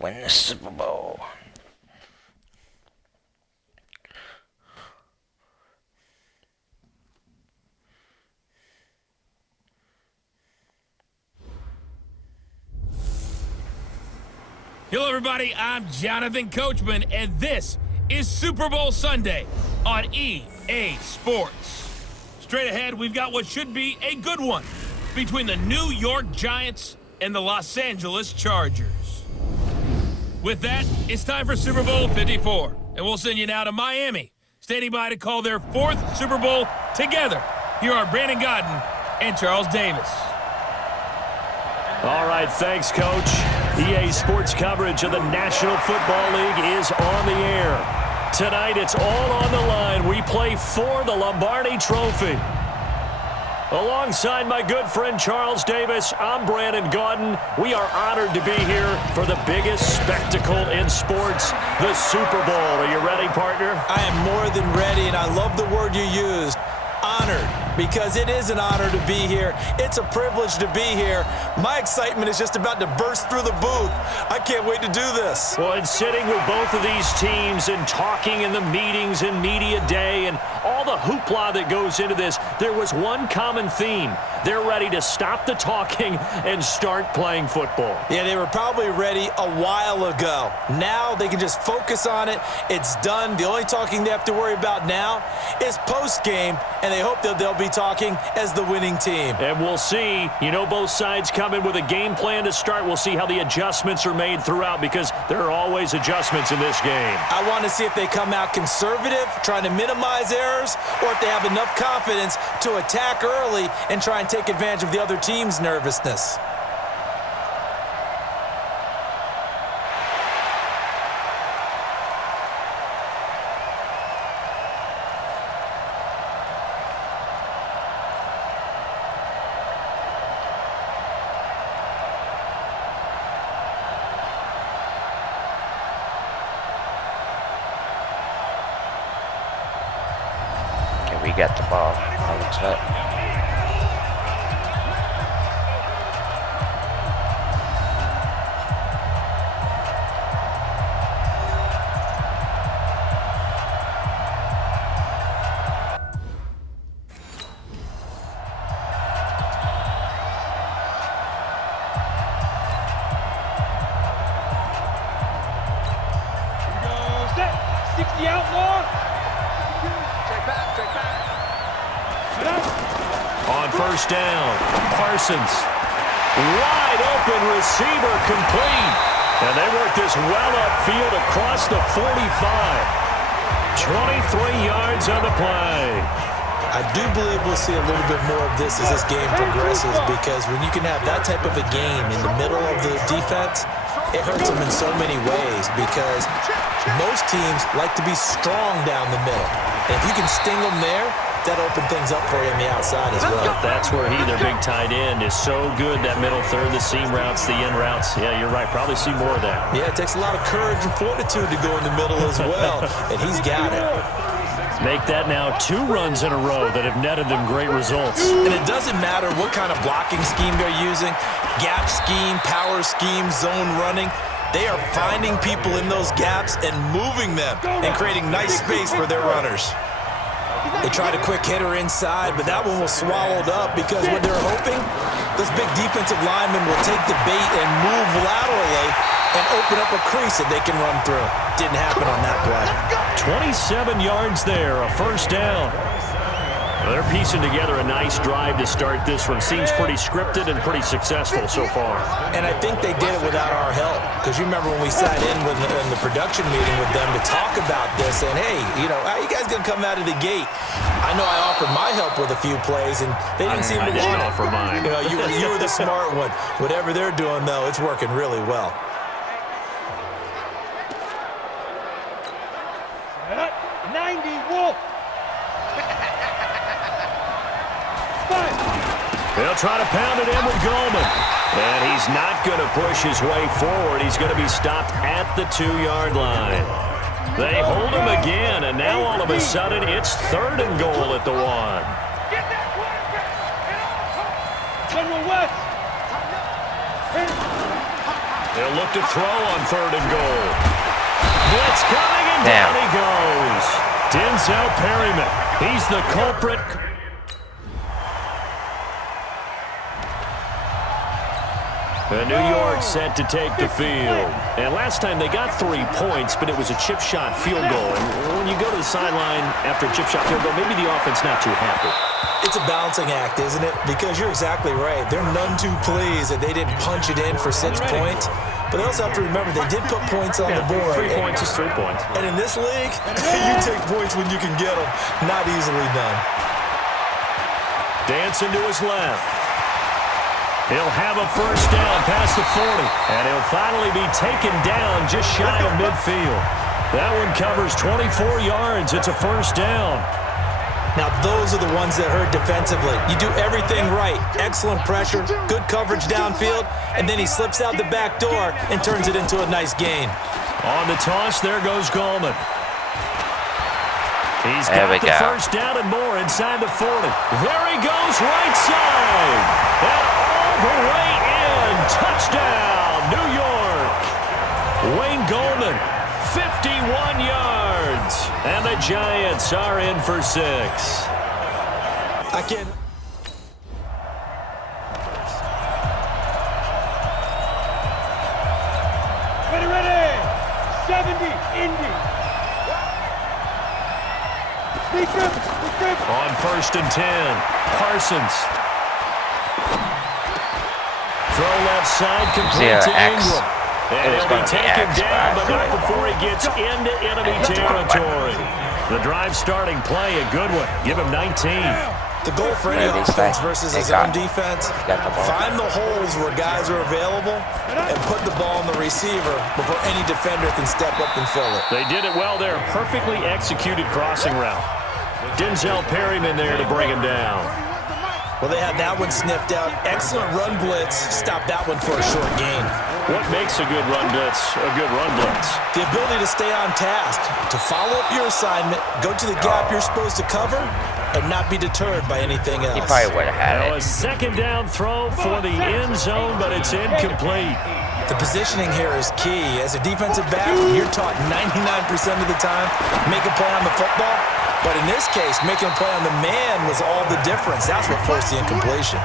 win the Super Bowl. Hello, everybody. I'm Jonathan Coachman, and this is Super Bowl Sunday on EA Sports. Straight ahead, we've got what should be a good one between the New York Giants and the Los Angeles Chargers. With that, it's time for Super Bowl 54, and we'll send you now to Miami, standing by to call their fourth Super Bowl together. Here are Brandon Godden and Charles Davis. All right, thanks, Coach. EA Sports coverage of the National Football League is on the air. Tonight, it's all on the line. We play for the Lombardi Trophy. Alongside my good friend Charles Davis, I'm Brandon Godden. We are honored to be here for the biggest spectacle in sports, the Super Bowl. Are you ready, partner? I am more than ready, and I love the word you used. Honored, because it is an honor to be here. It's a privilege to be here. My excitement is just about to burst through the booth. I can't wait to do this. Well, and sitting with both of these teams and talking in the meetings and media day and all the hoopla that goes into this, there was one common theme. They're ready to stop the talking and start playing football. Yeah, they were probably ready a while ago. Now they can just focus on it. It's done. The only talking they have to worry about now is post-game, and they hope that they'll be talking as the winning team. And we'll see. You know, both sides come in with a game plan to start. We'll see how the adjustments are made throughout, because there are always adjustments in this game. I want to see if they come out conservative, trying to minimize errors, or if they have enough confidence to attack early and try and take advantage of the other team's nervousness. We got the ball. All looks up. Here we go. Set. 60 outlaw. On first down, Parsons. Wide open receiver complete. And they work this well upfield across the 45. 23 yards on the play. I do believe we'll see a little bit more of this as this game progresses, because when you can have that type of a game in the middle of the defense, it hurts them in so many ways, because most teams like to be strong down the middle. And if you can sting them there, that open things up for you on the outside as well. That's where their big tight end, is so good, that middle third, the seam routes, the in routes. Yeah, you're right. Probably see more of that. Yeah, it takes a lot of courage and fortitude to go in the middle as well, and he's got it. Make that now 2 runs in a row that have netted them great results. And it doesn't matter what kind of blocking scheme they're using, gap scheme, power scheme, zone running. They are finding people in those gaps and moving them and creating nice space for their runners. They tried a quick hitter inside, but that one was swallowed up, because what they're hoping, this big defensive lineman will take the bait and move laterally and open up a crease that they can run through. Didn't happen on that play. 27 yards there, a first down. Well, they're piecing together a nice drive to start this one. Seems pretty scripted and pretty successful so far. And I think they did it without our help, because you remember when we sat in the production meeting with them to talk about this, and hey, you know, how you guys gonna come out of the gate? I know I offered my help with a few plays, and they didn't seem to want it. I didn't offer mine. You know, you were the smart one. Whatever they're doing, though, it's working really well. 90 Wolf. They'll try to pound it in with Goldman. And he's not going to push his way forward. He's going to be stopped at the 2-yard line. They hold him again, and now all of a sudden it's 3rd and goal at the 1. General West. They'll look to throw on 3rd and goal. Blitz coming, and Damn. down he goes. Denzel Perryman. He's the culprit. And New York set to take the field. And last time they got 3 points, but it was a chip shot field goal. And when you go to the sideline after a chip shot field goal, maybe the offense not too happy. It's a balancing act, isn't it? Because you're exactly right. They're none too pleased that they didn't punch it in for 6 points. But they also have to remember they did put points on the board. 3 points is 3 points. And in this league, you take points when you can get them. Not easily done. Dancing to his left. He'll have a first down past the 40. And he'll finally be taken down just shy of midfield. That one covers 24 yards. It's a first down. Now, those are the ones that hurt defensively. You do everything right. Excellent pressure, good coverage downfield, and then he slips out the back door and turns it into a nice gain. On the toss, there goes Gallman. He's There got we the go. first down and more inside the 40. There he goes, right side. And all the way in. Touchdown, New York. Wayne Gallman, 51 yards. And the Giants are in for 6. I can't... Ready. 70, Indy. On 1st and 10, Parsons. Throw left side, complete to X. Ingram. And It was he'll be gonna be taken X, down, but right? not before he gets into enemy territory. The drive starting play, a good one. Give him 19. The goal for any Where did he offense stay? versus They his got own him. defense, Got the ball. find the holes where guys are available and put the ball on the receiver before any defender can step up and fill it. They did it well there. Perfectly executed crossing route. Denzel Perryman there to bring him down. Well, they had that one sniffed out. Excellent run blitz. Stop that one for a short gain. What makes a good run blitz a good run blitz? The ability to stay on task, to follow up your assignment, go to the gap you're supposed to cover, and not be deterred by anything else. He probably would have had Now a it. second down throw for the end zone, but it's incomplete. The positioning here is key. As a defensive back, you're taught 99% of the time, make a play on the football. But in this case, making a play on the man was all the difference. That's what forced the incompletion.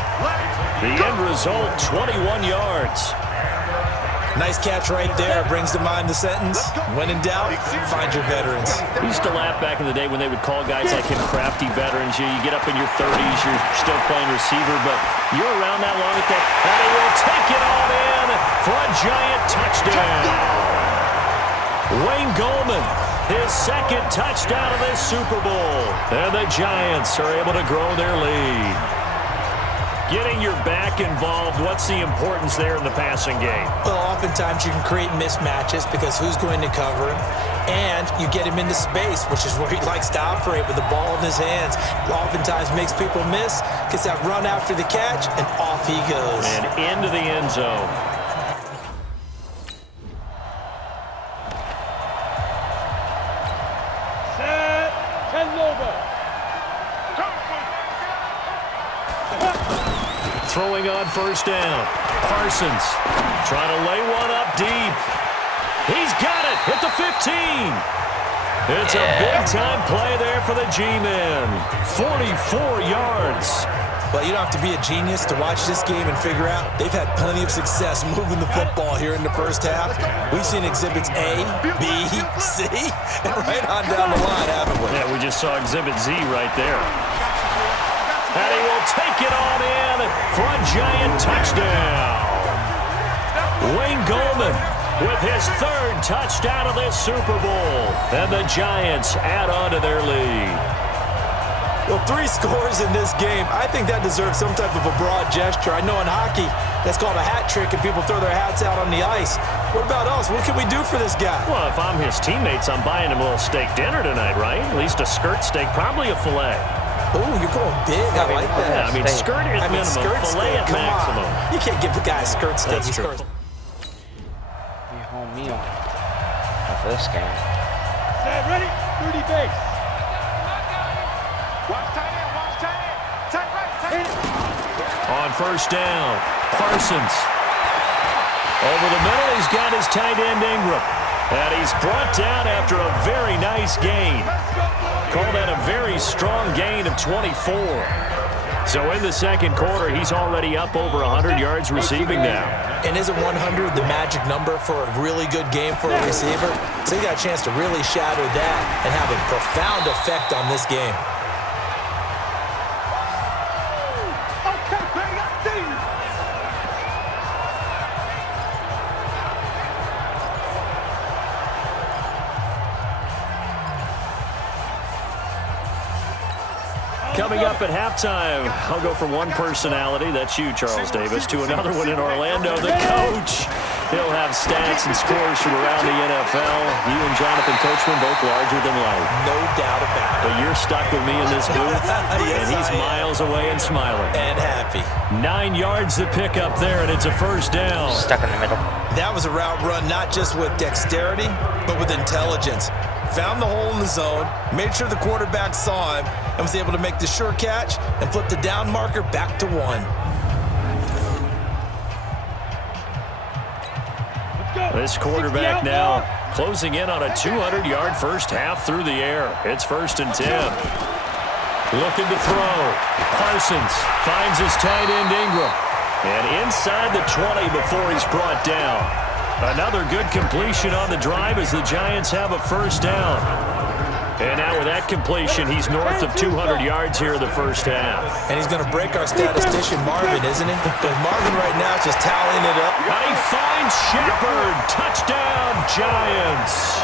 The end result, 21 yards. Nice catch right there. Brings to mind the sentence, when in doubt, find your veterans. We used to laugh back in the day when they would call guys like him crafty veterans. You get up in your 30s, you're still playing receiver, but you're around that long at that. And he will take it on in for a giant touchdown. Wayne Gallman, his second touchdown of this Super Bowl. And the Giants are able to grow their lead. Getting your back involved, what's the importance there in the passing game? Well, oftentimes you can create mismatches because who's going to cover him? And you get him into space, which is where he likes to operate with the ball in his hands. Oftentimes makes people miss, gets that run after the catch, and off he goes. And into the end zone. Set. 10 over. Throwing on first down. Parsons trying to lay one up deep. He's got it at the 15. It's a big-time play there for the G-men. 44 yards. Well, you don't have to be a genius to watch this game and figure out they've had plenty of success moving the football here in the first half. We've seen exhibits A, B, C, and right on down the line, haven't we? Yeah, we just saw Exhibit Z right there. And he will take it on in for a giant touchdown. Wayne Gallman with his third touchdown of this Super Bowl. And the Giants add on to their lead. Well, 3 scores in this game. I think that deserves some type of a broad gesture. I know in hockey, that's called a hat trick, and people throw their hats out on the ice. What about us? What can we do for this guy? Well, if I'm his teammates, I'm buying him a little steak dinner tonight, right? At least a skirt steak, probably a filet. Oh, you're going big. I like that. Yeah, I mean, skirt at minimum, skirt filet steak, at come maximum. on. You can't give the guy a skirt steak. That's true. Be a home meal after this game. Set. Ready. 30 base. On first down, Parsons. Over the middle, he's got his tight end Ingram. And he's brought down after a very nice gain. Call that a very strong gain of 24. So in the second quarter, he's already up over 100 yards receiving now. And isn't 100 the magic number for a really good game for a receiver? So he got a chance to really shatter that and have a profound effect on this game. Coming up at halftime, I'll go from one personality, that's you, Charles Davis, to another one in Orlando, the coach. He'll have stats and scores from around the NFL. You and Jonathan Coachman both larger than life. No doubt about it. But you're stuck with me in this booth, Yes, and he's miles away and smiling. And happy. 9 yards to pick up there, and it's a first down. Stuck in the middle. That was a route run not just with dexterity, but with intelligence. Found the hole in the zone, made sure the quarterback saw him, and was able to make the sure catch and flip the down marker back to 1. This quarterback now closing in on a 200-yard first half through the air. It's 1st and 10. Looking to throw. Parsons finds his tight end Ingram. And inside the 20 before he's brought down. Another good completion on the drive as the Giants have a first down. And now with that completion, he's north of 200 yards here in the first half. And he's going to break our statistician Marvin, isn't he? Because Marvin right now is just tallying it up. And he finds Shepard. Touchdown, Giants.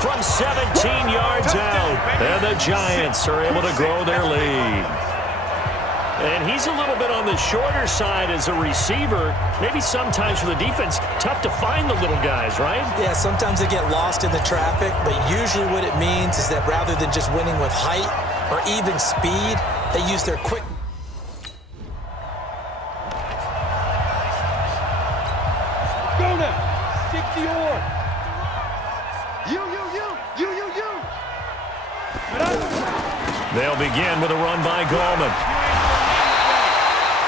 From 17 yards out. And the Giants are able to grow their lead. And he's a little bit on the shorter side as a receiver. Maybe sometimes for the defense, tough to find the little guys, right? Yeah, sometimes they get lost in the traffic, but usually what it means is that rather than just winning with height or even speed, they use their quick. Go now. 60 or. They'll begin with a run by Gallman.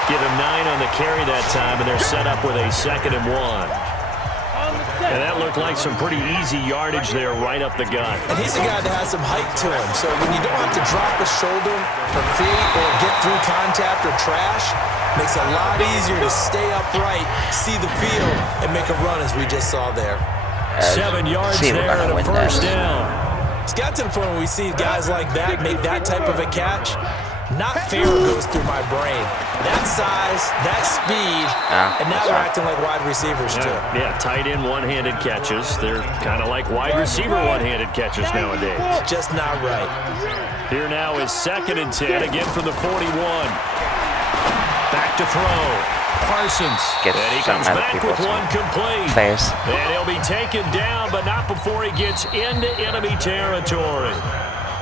Give him 9 on the carry that time, and they're set up with a 2nd and 1. And that looked like some pretty easy yardage there right up the gut. And he's a guy that has some height to him. So when you don't have to drop a shoulder or create or get through contact or trash, makes it a lot easier to stay upright, see the field, and make a run as we just saw there. 7 yards there and a first down. It's got to the point where we see guys like that make that type of a catch. Not fair goes through my brain. That size, that speed, and now they're acting like wide receivers too. Yeah, tight end one-handed catches. They're kind of like wide receiver one-handed catches nowadays. Just not right. Here now is 2nd and 10, again from the 41. Back to throw. Parsons. Get and he some comes other back people with one complete. Players. And he'll be taken down, but not before he gets into enemy territory.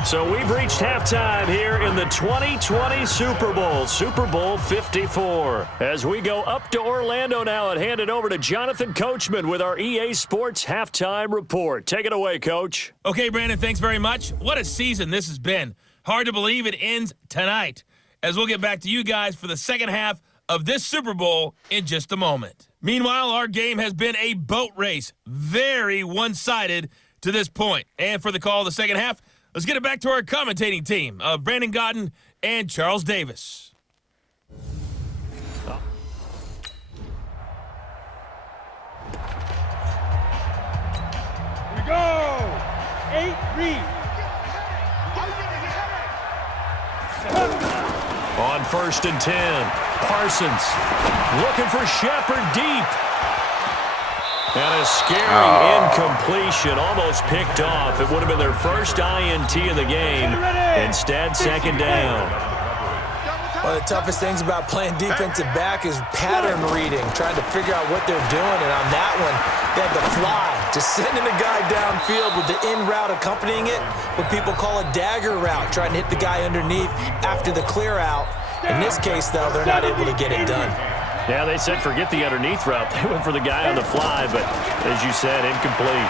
So we've reached halftime here in the 2020 Super Bowl, Super Bowl 54. As we go up to Orlando now and hand it over to Jonathan Coachman with our EA Sports Halftime Report. Take it away, Coach. Okay, Brandon, thanks very much. What a season this has been. Hard to believe it ends tonight, as we'll get back to you guys for the second half of this Super Bowl in just a moment. Meanwhile, our game has been a boat race, very one-sided to this point. And for the call of the second half, let's get it back to our commentating team of Brandon Godden and Charles Davis. Here we go. 8 read. On 1st and 10, Parsons looking for Shepard deep. And a scary incompletion, almost picked off. It would have been their first INT of the game. Instead, 2nd down. One of the toughest things about playing defensive back is pattern reading, trying to figure out what they're doing. And on that one, they had to fly, just sending a guy downfield with the in route accompanying it, what people call a dagger route, trying to hit the guy underneath after the clear out. In this case, though, they're not able to get it done. Yeah, they said forget the underneath route. They went for the guy on the fly, but as you said, incomplete.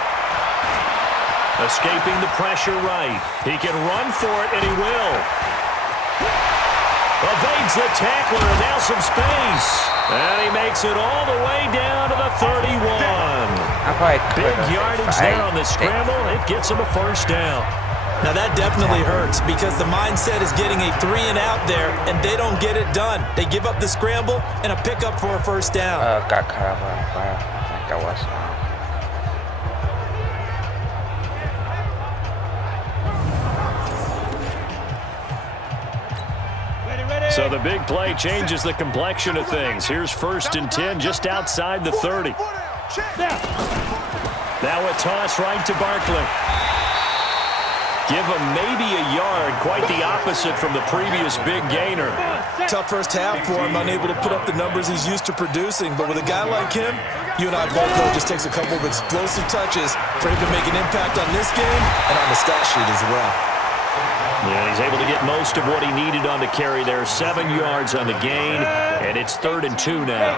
Escaping the pressure right. He can run for it, and he will. Evades the tackler, and now some space. And he makes it all the way down to the 31. Big yardage there on the scramble. It gets him a first down. Now that definitely hurts because the mindset is getting a 3-and-out there, and they don't get it done. They give up the scramble and a pickup for a first down. Got cut off on fire. I think I was. So the big play changes the complexion of things. Here's 1st and 10 just outside the 30. Now a toss right to Barkley. Give him maybe a yard, quite the opposite from the previous big gainer. Tough first half for him, unable to put up the numbers he's used to producing. But with a guy like him, you and I both know it just takes a couple of explosive touches for him to make an impact on this game and on the stat sheet as well. Yeah, he's able to get most of what he needed on the carry there. 7 yards on the gain, and it's 3rd and 2 now.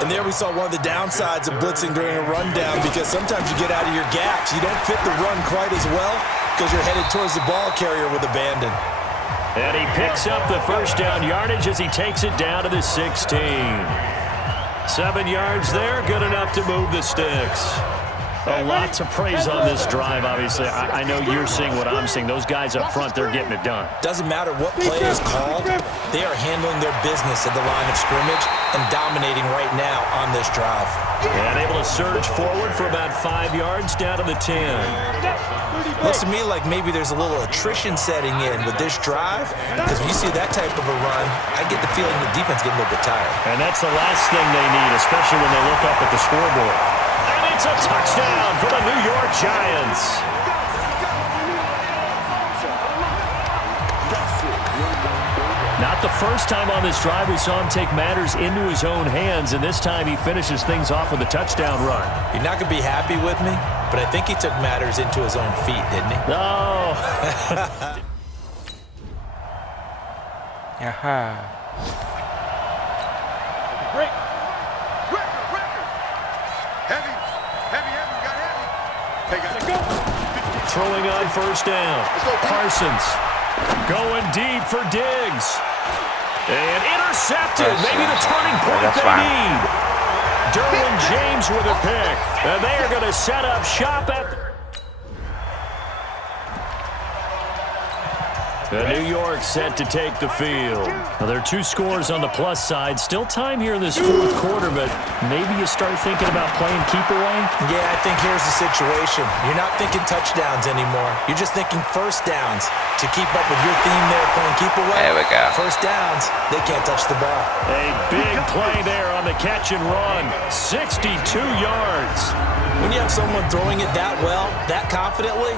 And there we saw one of the downsides of blitzing during a rundown because sometimes you get out of your gaps. You don't fit the run quite as well because you're headed towards the ball carrier with abandon. And he picks up the first down yardage as he takes it down to the 16. 7 yards there, good enough to move the sticks. Lots of praise on this drive, obviously. I know you're seeing what I'm seeing. Those guys up front, they're getting it done. Doesn't matter what play is called. They are handling their business at the line of scrimmage and dominating right now on this drive. And able to surge forward for about 5 yards down to the 10. Looks to me like maybe there's a little attrition setting in with this drive because when you see that type of a run, I get the feeling the defense getting a little bit tired. And that's the last thing they need, especially when they look up at the scoreboard. And it's a touchdown for the New York Giants. Not the first time on this drive we saw him take matters into his own hands, and this time he finishes things off with a touchdown run. You're not going to be happy with me, but I think he took matters into his own feet, didn't he? No. Break. Heavy, got heavy. Hey, got to go. Throwing on first down. Parsons going deep for Diggs. And intercepted. Maybe the turning point they need. Derwin James with a pick. And they are going to set up shop at New York set to take the field. Now, there are 2 scores on the plus side. Still time here in this 4th quarter, but maybe you start thinking about playing keep away? Yeah, I think here's the situation. You're not thinking touchdowns anymore. You're just thinking first downs. To keep up with your theme there, playing keep away. There we go. First downs, they can't touch the ball. A big play there on the catch and run. 62 yards. When you have someone throwing it that well, that confidently,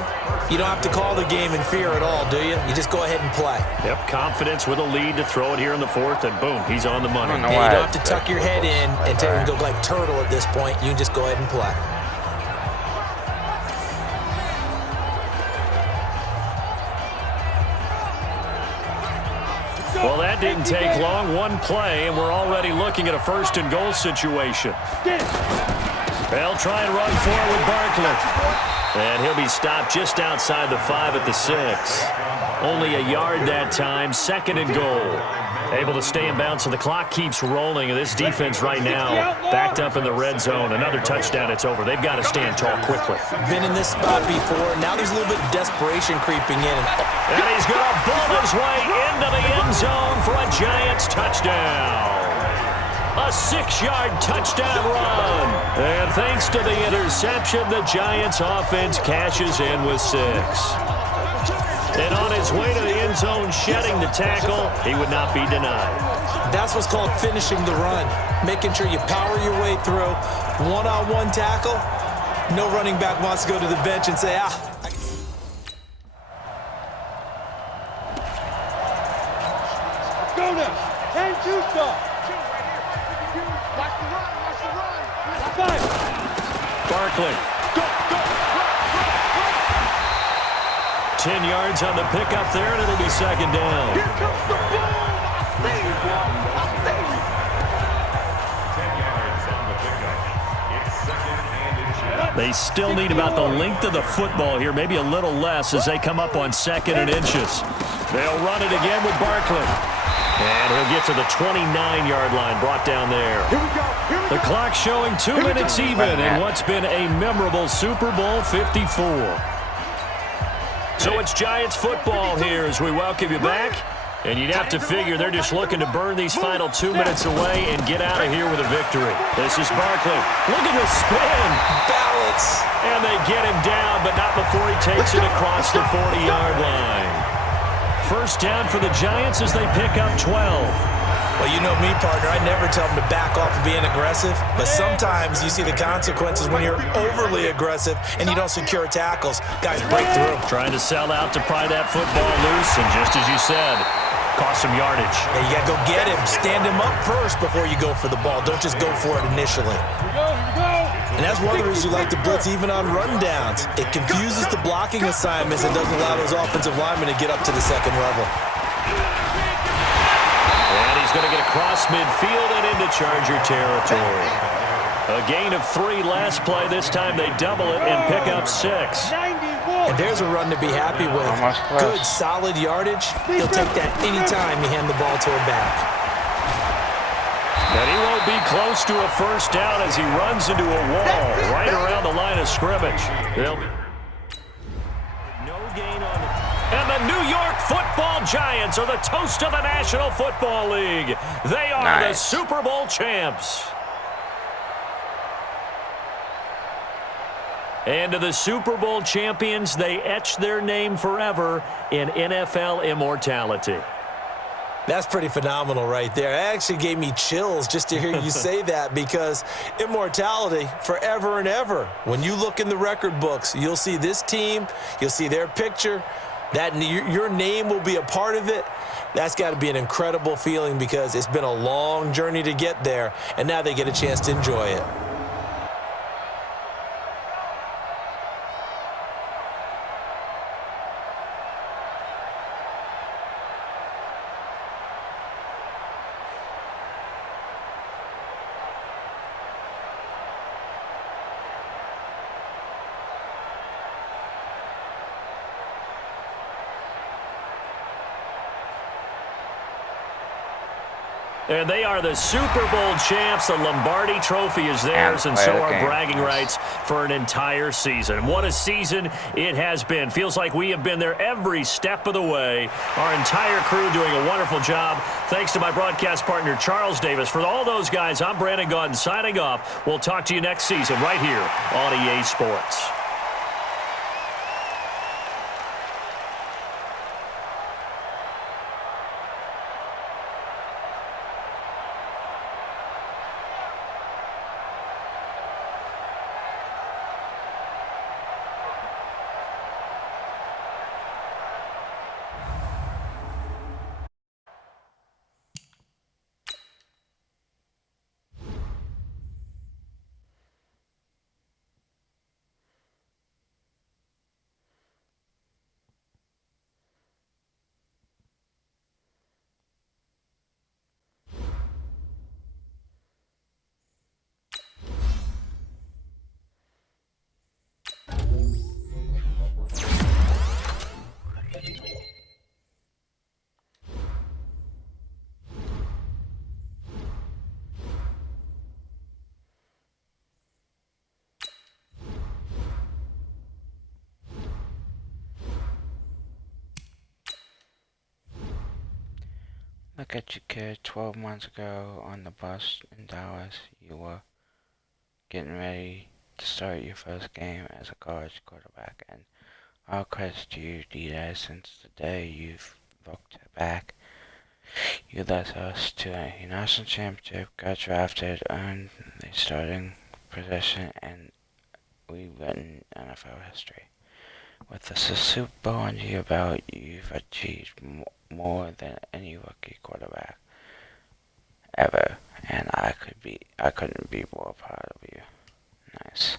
you don't have to call the game in fear at all, do you? You just go ahead and play. Yep, confidence with a lead to throw it here in the 4th, and boom, he's on the money. And you don't have to tuck your head in and go like turtle at this point. You can just go ahead and play. Well, that didn't take long. 1 play, and we're already looking at a 1st and goal situation. They'll try and run for it with Barkley. And he'll be stopped just outside the 5 at the 6. Only a yard that time. 2nd and goal. Able to stay in bounds, so the clock keeps rolling. And this defense right now backed up in the red zone. Another touchdown, it's over. They've got to stand tall quickly. Been in this spot before. Now there's a little bit of desperation creeping in. And he's going to bull his way into the end zone for a Giants touchdown. A 6-yard touchdown run. And thanks to the interception, the Giants offense cashes in with 6. And on his way to the end zone, shedding the tackle, he would not be denied. That's what's called finishing the run. Making sure you power your way through. One-on-one tackle. No running back wants to go to the bench and say, Go now. 10-2 stop. Watch the run. Barkley. 10 yards on the pickup there, and it'll be 2nd down. Here comes the ball. I see you. They still need about the length of the football here, maybe a little less as they come up on 2nd and inches. They'll run it again with Barkley. And he'll get to the 29-yard line, brought down there. Here we go. Here we The go. clock showing 2 minutes even in what's been a memorable Super Bowl 54. So it's Giants football here as we welcome you back. And you'd have to figure they're just looking to burn these final 2 minutes away and get out of here with a victory. This is Barkley. Look at the spin. Balance. And they get him down, but not before he takes it across the 40-yard line. First down for the Giants as they pick up 12. Well, you know me, partner. I never tell them to back off of being aggressive, but sometimes you see the consequences when you're overly aggressive and you don't secure tackles. Guys break through. Trying to sell out to pry that football loose, and just as you said, cost some yardage. Yeah, you got to go get him. Stand him up first before you go for the ball. Don't just go for it initially. Here we go. Here we go. And that's one of the reasons you like to blitz even on rundowns. It confuses the blocking assignments and doesn't allow those offensive linemen to get up to the second level. And he's going to get across midfield and into Charger territory. A gain of 3 last play. This time they double it and pick up 6. 91. And there's a run to be happy with. Almost close. Good, solid yardage. He'll take that anytime you hand the ball to him back. And he won't be close to a first down as he runs into a wall right around the line of scrimmage. They'll be no gain on the... And the New York Football Giants are the toast of the National Football League. They are the Super Bowl champs. And to the Super Bowl champions, they etch their name forever in NFL immortality. That's pretty phenomenal right there. It actually gave me chills just to hear you say that, because immortality forever and ever. When you look in the record books, you'll see this team, you'll see their picture, that your name will be a part of it. That's got to be an incredible feeling, because it's been a long journey to get there, and now they get a chance to enjoy it. And they are the Super Bowl champs. The Lombardi Trophy is theirs, and so are bragging rights for an entire season. What a season it has been. Feels like we have been there every step of the way. Our entire crew doing a wonderful job. Thanks to my broadcast partner, Charles Davis. For all those guys, I'm Brandon Gaudin signing off. We'll talk to you next season right here on EA Sports. Look at you, kid. 12 months ago on the bus in Dallas, you were getting ready to start your first game as a college quarterback, and all credits to you, D-Day, since the day you've looked back. You led us to a national championship, got drafted, earned the starting position, and we've written NFL history. With the Super Bowl under your belt, you've achieved more than any rookie quarterback ever, and I couldn't be more proud of you. Nice.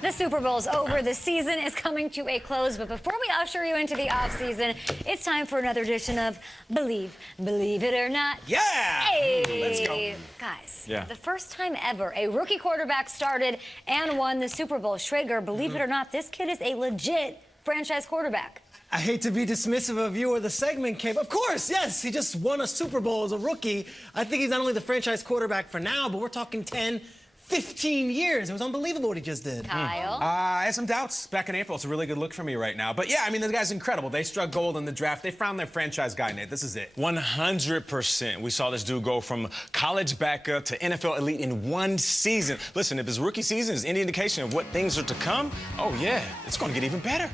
The Super Bowl's over. The season is coming to a close. But before we usher you into the offseason, it's time for another edition of Believe It or Not. Yeah! Hey! Let's go. Guys, Yeah. the first time ever a rookie quarterback started and won the Super Bowl. Schrager, believe it or not, this kid is a legit franchise quarterback. I hate to be dismissive of you or the segment, Kate. Of course, yes, he just won a Super Bowl as a rookie. I think he's not only the franchise quarterback for now, but we're talking 10, 15 years. It was unbelievable what he just did. Kyle? I had some doubts back in April. It's a really good look for me right now. But yeah, I mean, the guy's incredible. They struck gold in the draft. They found their franchise guy, Nate. This is it. 100%. We saw this dude go from college backup to NFL elite in one season. Listen, if his rookie season is any indication of what things are to come, oh yeah, it's going to get even better.